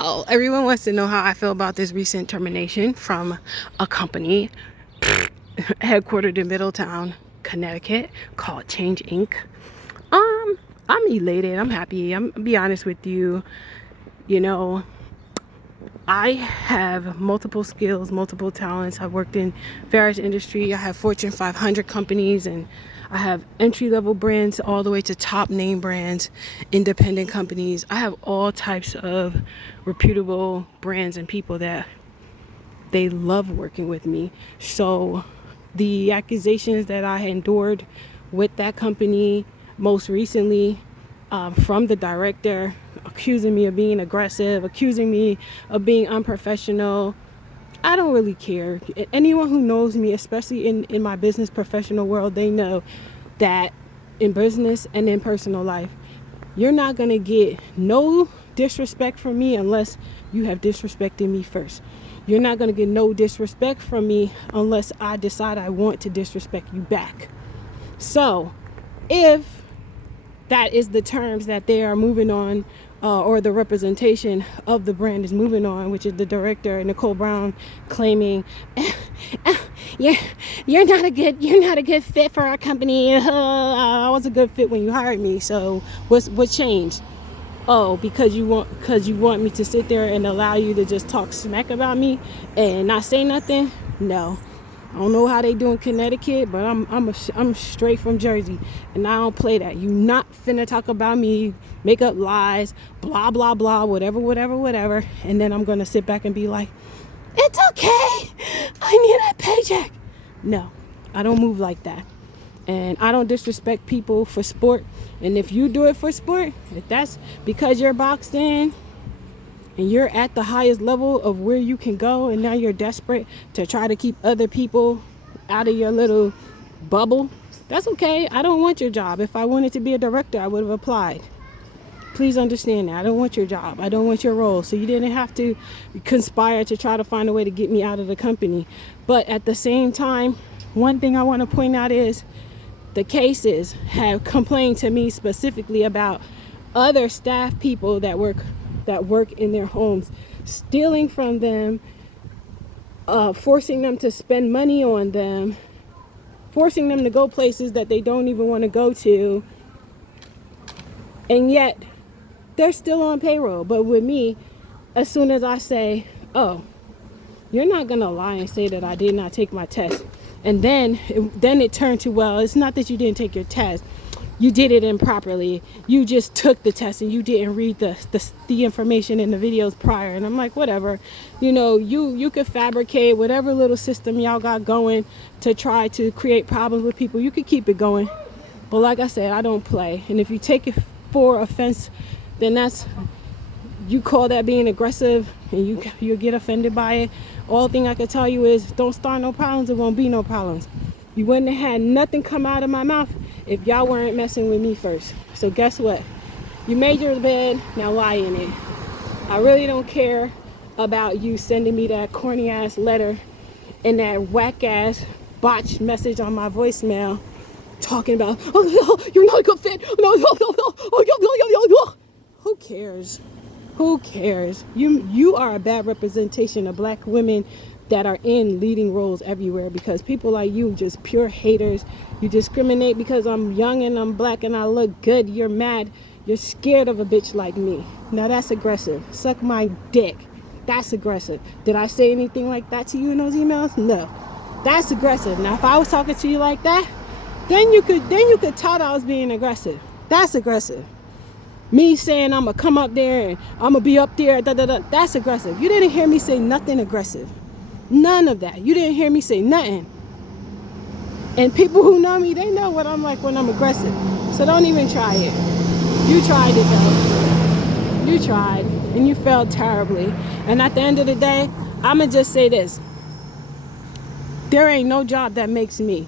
Oh, everyone wants to know how I feel about this recent termination from a company headquartered in Middletown, Connecticut, called Change Inc. I'm elated. I'm happy. I'm be honest with you. You know, I have multiple skills, multiple talents. I've worked in various industry. I have Fortune 500 companies, and I have entry-level brands all the way to top name brands, independent companies. I have all types of reputable brands and people that they love working with me. So the accusations that I endured with that company most recently, from the director accusing me of being aggressive, accusing me of being unprofessional, I don't really care. Anyone who knows me, especially in my business professional world, they know that in business and in personal life, you're not going to get no disrespect from me unless you have disrespected me first. You're not going to get no disrespect from me unless I decide I want to disrespect you back. So if that is the terms that they are moving on, or the representation of the brand is moving on, which is the director Nicole Brown claiming, you're you're not a good fit for our company. I was a good fit when you hired me. So what changed? Oh, because you want me to sit there and allow you to just talk smack about me and not say nothing? No. I don't know how they do in Connecticut, but I'm straight from Jersey, and I don't play that. You not finna talk about me, make up lies, blah blah blah, whatever, and then I'm gonna sit back and be like, it's okay, I need a paycheck. No, I don't move like that, and I don't disrespect people for sport. And if you do it for sport, if that's because you're boxed in and you're at the highest level of where you can go, and now you're desperate to try to keep other people out of your little bubble, that's okay. I don't want your job. If I wanted to be a director, I would have applied. Please understand that. I don't want your job. I don't want your role. So you didn't have to conspire to try to find a way to get me out of the company. But at the same time, one thing I want to point out is the cases have complained to me specifically about other staff people that work in their homes, stealing from them, forcing them to spend money on them, forcing them to go places that they don't even want to go to, and yet they're still on payroll. But with me, as soon as I say, oh, you're not gonna lie and say that I did not take my test, and then it turned to, well, it's not that you didn't take your test, you did it improperly. You just took the test and you didn't read the information in the videos prior. And I'm like, whatever. You could fabricate whatever little system y'all got going to try to create problems with people. You could keep it going. But like I said, I don't play. And if you take it for offense, then you call that being aggressive, and you get offended by it. All thing I can tell you is, don't start no problems, there won't be no problems. You wouldn't have had nothing come out of my mouth if y'all weren't messing with me first. So guess what? You made your bed, now lie in it. I really don't care about you sending me that corny ass letter and that whack ass botched message on my voicemail talking about, oh, you're not a good fit. Who cares? Who cares? You are a bad representation of black women that are in leading roles everywhere, because people like you just pure haters. You discriminate because I'm young and I'm black and I look good. You're mad. You're scared of a bitch like me. Now that's aggressive. Suck my dick. That's aggressive. Did I say anything like that to you in those emails? No. That's aggressive. Now if I was talking to you like that, then you could tell I was being aggressive. That's aggressive. Me saying I'm gonna come up there and I'm gonna be up there, that's aggressive. You didn't hear me say nothing aggressive. None of that. You didn't hear me say nothing. And people who know me, they know what I'm like when I'm aggressive. So don't even try it. You tried it though. You tried and you failed terribly. And at the end of the day, I'ma just say this. There ain't no job that makes me.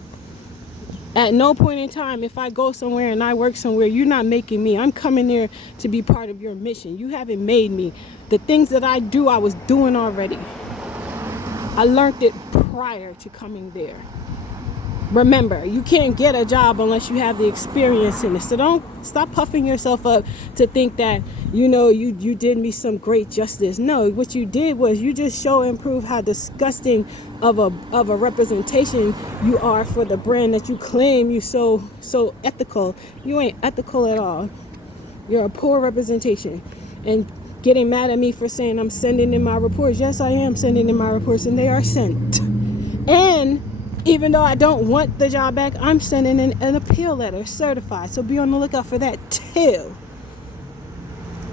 At no point in time, if I go somewhere and I work somewhere, you're not making me. I'm coming there to be part of your mission. You haven't made me. The things that I do, I was doing already. I learned it prior to coming there. Remember, you can't get a job unless you have the experience in it. So don't stop puffing yourself up to think that, you did me some great justice. No, what you did was you just show and prove how disgusting of a representation you are for the brand that you claim you so ethical. You ain't ethical at all. You're a poor representation. And getting mad at me for saying I'm sending in my reports. Yes, I am sending in my reports, and they are sent. And even though I don't want the job back, I'm sending in an appeal letter certified. So be on the lookout for that too.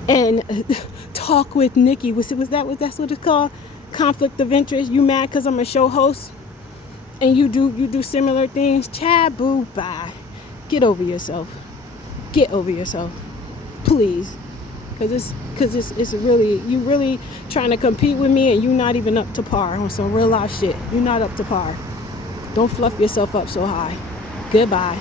And talk with Nikki. That's what it's called? Conflict of interest. You mad because I'm a show host and you do similar things? Chad, boo, bye. Get over yourself. Get over yourself, please. Because it's really, you really trying to compete with me, and you're not even up to par on some real life shit. You're not up to par. Don't fluff yourself up so high. Goodbye.